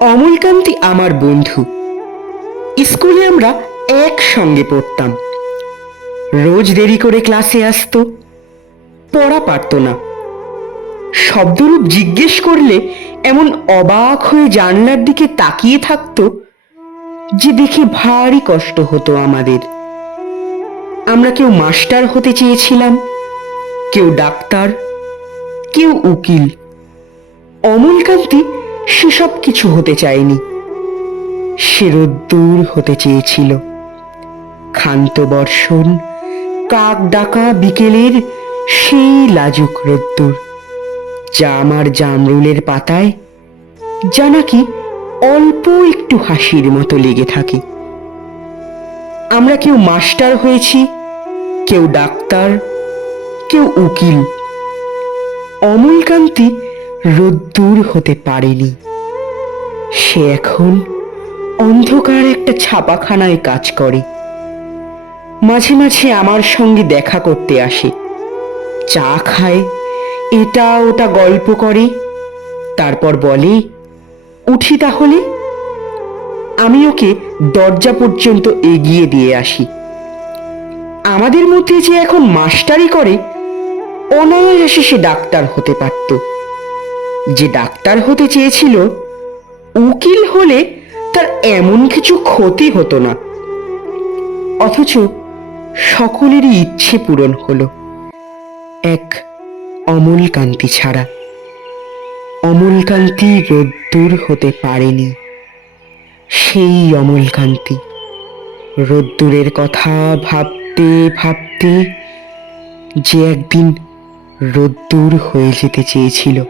অমলকান্তি আমার বন্ধু। স্কুলে আমরা একসঙ্গে পড়তাম। রোজ দেরি করে ক্লাসে আসতো, পড়া পারত না। শব্দরূপ জিজ্ঞেস করলে এমন অবাক হয়ে জানলার দিকে তাকিয়ে থাকতো যে দেখে ভারী কষ্ট হতো আমাদের। আমরা কেউ মাস্টার হতে চেয়েছিলাম, কেউ ডাক্তার, কেউ উকিল। অমলকান্তি সেসব কিছু হতে চায়নি। সে রোদ্দুর হতে চেয়েছিল। ক্ষান্ত বর্ষণ, কাক ডাকা বিকেলের সেই লাজুক রোদ্দুর, যা আমার জামরুলের পাতায় যা নাকি অল্প একটু হাসির মতো লেগে থাকে। আমরা কেউ মাস্টার হয়েছি, কেউ ডাক্তার, কেউ উকিল। অমলকান্তি রোদ্দুর হতে পারেনি। সে এখন অন্ধকার একটা ছাপাখানায় কাজ করে। মাঝে মাঝে আমার সঙ্গে দেখা করতে আসে, চা খায়, এটা ওটা গল্প করে, তারপর বলে, উঠি তাহলে। আমি ওকে দরজা পর্যন্ত এগিয়ে দিয়ে আসি। আমাদের মধ্যে যে এখন মাস্টারি করে, অনায়াসে সে ডাক্তার হতে পারত। যে ডাক্তার হতে চেয়েছিল, উকিল হলে তার এমন কিছু ক্ষতি হতো না। অথচ সকলেরই ইচ্ছে পূরণ হলো, এক অমলকান্তি ছাড়া। অমলকান্তি রোদ্দুর হতে পারেনি। সেই অমলকান্তি রোদ্দুরের কথা ভাবতে ভাবতে যে একদিন রোদ্দুর হয়ে যেতে চেয়েছিল।